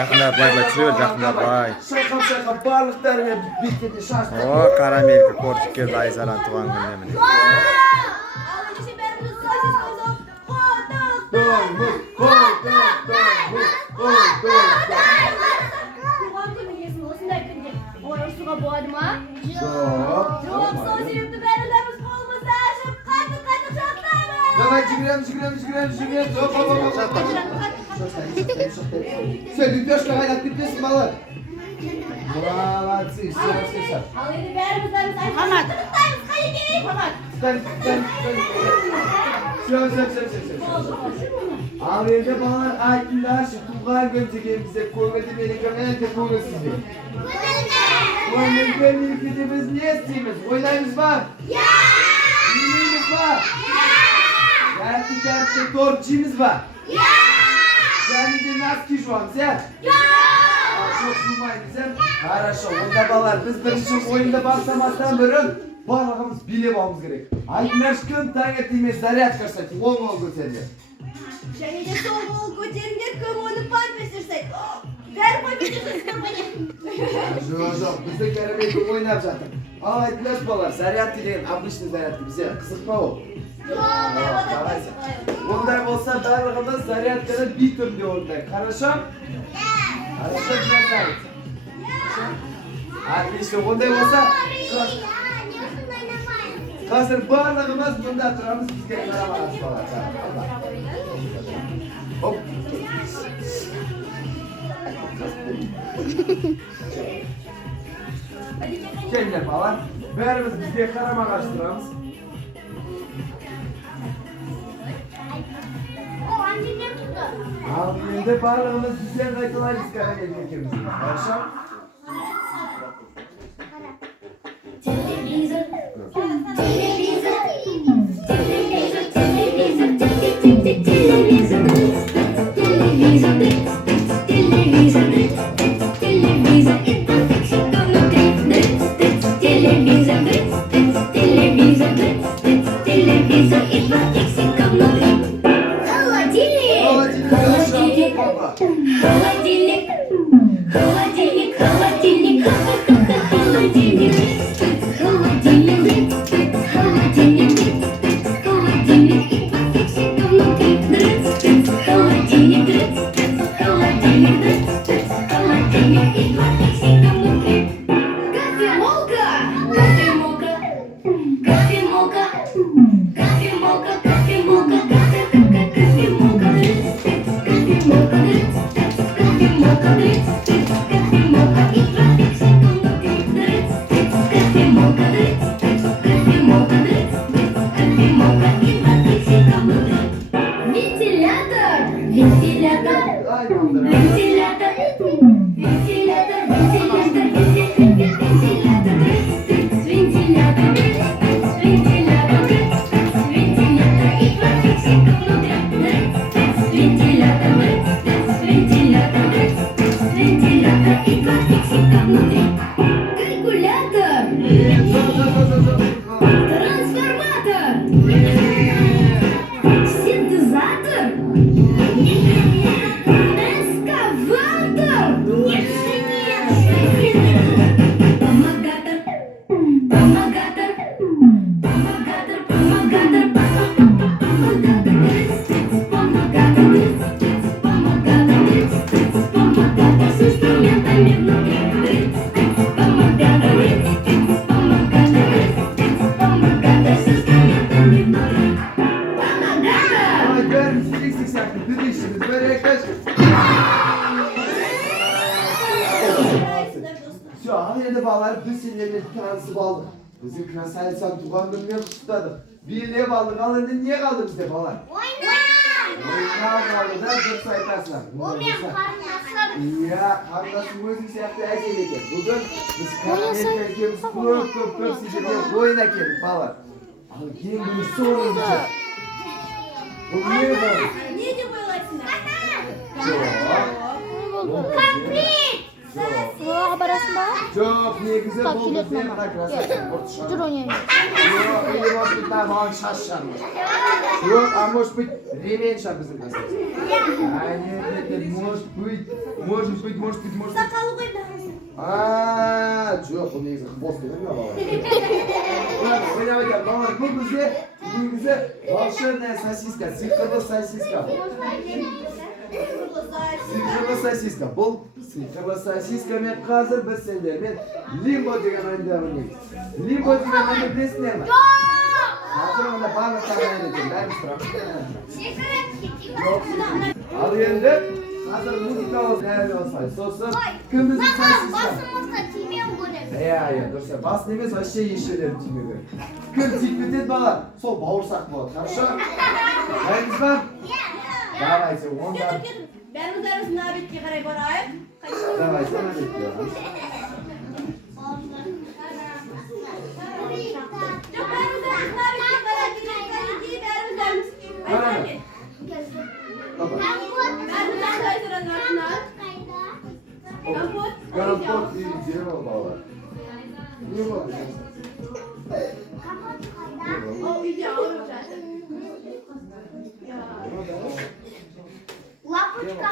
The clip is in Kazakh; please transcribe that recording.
Жақындап былай түсіре бер, жақындап бай. Шайқап барлықтарымен беттеріне шашты. О, карамелька кортик келді Айзара Туган күніне міне. Туған күні иесін осындай күнде ұрысуға болады ма? Жоқ. Сол себепті бәріміз қолымызды ашып қатты жақтаймыз. Давай жүгіреміз. Все, лепешка қайнап кетпесін балалар. Молодцы, все. Ал енді бәріміз айтқанымыз қайекей? Ал енді балалар айтыңдаршы, туған күн деген бізде көңілді мерекемен өте көңілсіз бе? Көңілді мерекеде біз не істейміз? Ойнаймыз ба? Үймейміз ба? Тәртіп торт жейміз ба? Және де носки жуамыз, Жоқ жумаймыз, Хорошо, онда балалар, біз бірінші ойынды бастамастан бұрын барлығымыз билеп алуымыз керек. Айтыңдаршы күн таңертең зарядка жасайды, оң көтеріңдер. Және де сол қол көтеріңдер, кім оны памперс жасайды. Бәрі памперс жасайды. Жоқ, біздің карамелька ойнап жатыр. Ал айтыңдаршы балалар, зарядка деген обычный зарядка бізде қызық па ол? Ондай болса барлығымыз зарядканы би түрінде орындайық. Хорошо? Хорошо, жасайық. Отлично, ондай болса қазір барлығымыз мұнда тұрамыз, бізге қарамаңыз балалар. Оп. Келіңдер балалар, бәріміз бізге қарама-қарсы тұрамыз. Ал енді барлығымыз бізден қайталаймыз карамелька екеуміз. Хорошо? Телевизор. Biz seninle tanışıp aldık. Bizim krasaysan Tugan gününe kutladık. Birliğe aldık. Al şimdi niye kaldı bizde falan? Oyna kaldı da dört saytarsın. Ya, kardeşim özün seyakta ekelik et. Bugün biz karamельka ekemiz köp sizce oyun ekelik falan. Al gelin bunu sorun bize. Bu niye böyle? Niye de boyalar içinde? Kaprit! barasın bana. Çok negizde Tak, bol kilit bizden mama. takrasa. Dur oynayalım. Yok, iyi boş bir tane bağın şaşşanmış. Yok, ama может быть, ремень şap bizim kasası. Aynen, может быть. Sakalı koy da. Aaa, yok, bu negizde boz dedim ya baba. Ulan, oynayalım, baba, bu bize волшебная сосиска, сихырлы сосиска. Сихырлы сосиска. Бұл сихырлы сосискамен қазір біз сендермен лимбо деген ойынды ойнаймыз. Лимбо деген ойынды білесіңдер ме? Қазір онда барлық тағайын екен, бәріміз тұрамыз. Ал енді қазір музыкалық дәл осылай. Сосын кіміміздің сосиска? Иә, дұрыс. Басын емес, вообще ешелерін тимеу керек. Кім тикпетеді балар? Сол бауырсақ болады. Хорошо? Дайынбыз ба? Давайте, онда. Бәріміз набетке қарай барайық. Давайте, набетке. Жоқ, бәріміз набетке қарай бәріміз. Қарай. Айзараның артынан. Компот. Компот үйде ол балар. Не болды? О, үйде ауырып жатыр.